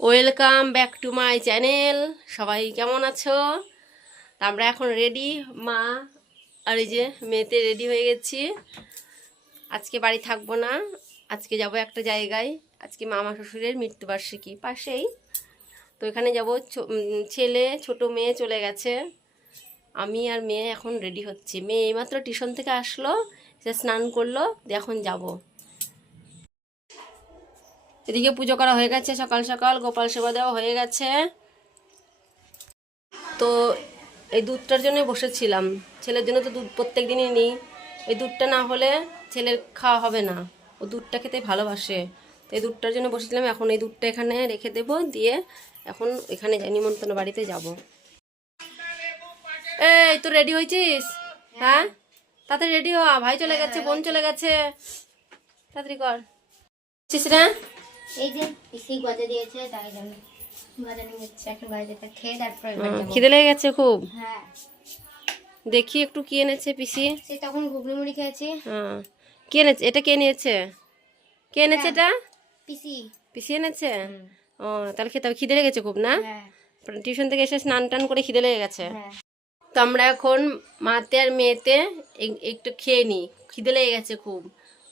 Welcome back to my channel সবাই কেমন আছো? আমরা এখন রেডি মা আর এই যে মেয়েতে রেডি হয়ে গেছি। আজকে বাড়ি থাকব না, আজকে যাব একটা জায়গায়। আজকে মামা শ্বশুরের মৃত্যুবার্ষিকী পাশেই। তো এখানে যাব ছেলে, ছোট মেয়ে চলে গেছে। আমি আর মেয়ে এখন রেডি হচ্ছে। মেয়ে এইমাত্র টিউশন থেকে আসলো সে স্নান করল এখন যাব। এদিকে পুজো করা হয়ে গেছে, সকাল সকাল, গোপাল সেবা দেওয়া হয়ে গেছে। তো এই দুধটার জন্য বসেছিলাম। ছেলের জন্য তো দুধ প্রত্যেক দিনই নিই। এই দুধটা না হলে ছেলের খাওয়া হবে না। ও দুধটা খেতে ভালোবাসে। তো এই দুধটার জন্য বসেছিলাম। এখন এই দুধটা এখানে রেখে দেবো। দিয়ে এখন এখানে নিমন্ত্রণ বাড়িতে যাব। এই তো রেডি হয়েছিস? হ্যাঁ? তাতে রেডি হ। ভাই চলে গেছে, বোন চলে গেছে। তাড়াতাড়ি কর। ছিস না এই যে পিসি গজা দিয়েছে তাই জন্য গজা নিয়ে যাচ্ছে এখন গজাটা খেয়ে তারপরে খিদে লেগে গেছে খুব। হ্যাঁ। দেখি একটু কি এনেছে পিসি। সে তখন ঘুগনি মুড়ি খেয়েছি। হ্যাঁ। কি এনেছে? এটা কে নিয়েছে? কে এনেছে এটা? পিসি। পিসি এনেছে? ও তাহলে খেতে খিদে লেগেছে খুব না? হ্যাঁ। টিউশন থেকে এসে স্নান টান করে খিদে লেগে গেছে। হ্যাঁ। তো আমরা এখন মাতে আর মেয়েতে একটু খেয়ে নিই খিদে লেগে গেছে খুব।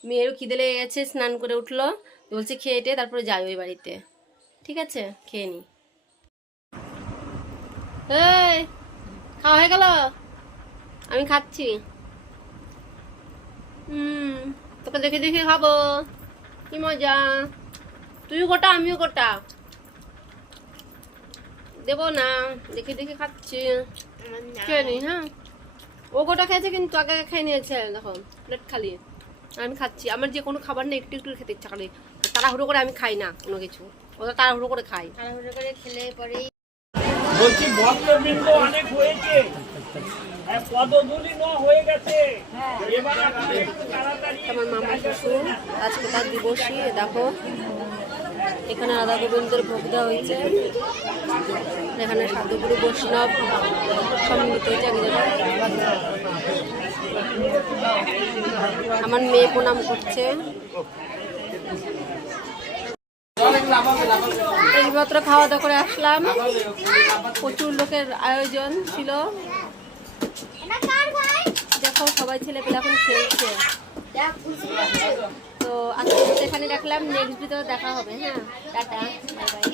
মেয়েরও খিদে লেগে গেছে স্নান করে উঠল। বলছে খেয়ে টেয়ে তারপরে যাই ওই বাড়িতে। ঠিক আছে? খেয়ে নি। খাওয়া হয়ে গেল? আমি খাচ্ছি। হুম, তোকে দেখে দেখে খাব। কি মজা। তুইও গোটা, আমিও গোটা। দেবো না, দেখে দেখে খাচ্ছি। খেয়ে নি হ্যাঁ? ও গোটা খেয়েছে কিন্তু আগে খেয়ে নিয়েছে, দেখো প্লেট খালি। আমি খাচ্ছি। আমার যে কোনো খাবার না, একটু একটু খেতে ইচ্ছা করে। তাড়াহুড়ো করে আমি খাই না কোনো কিছু। ওটা তাড়াহুড়ো করে খাই তাড়াহুড়ো করে খেলে পরেই বলছি ভক্তবৃন্দ অনেক হয়েছে। হ্যাঁ, পদধূলি ন হয়ে গেছে। এবার আপনারা একটু তাড়াতাড়ি আমার মামা শ্বশুর আজকে তার দিবসী দেখো। এখানে রাধা গোবিন্দের ভোগ দেওয়া হয়েছে। এখানে সাধুগুরু বৈষ্ণব সম্মিলিত হয়েছে এক আমার মেয়ে প্রণাম করছে। এইমাত্র খাওয়া দাওয়া করে আসলাম। প্রচুর লোকের আয়োজন ছিল। দেখো, সবাই ছেলে পেলে এখন খেলছে। তো আজকে এখানে রাখলাম নেক্সট ভিডিও দেখা হবে। হ্যাঁ টাটা বাই বাই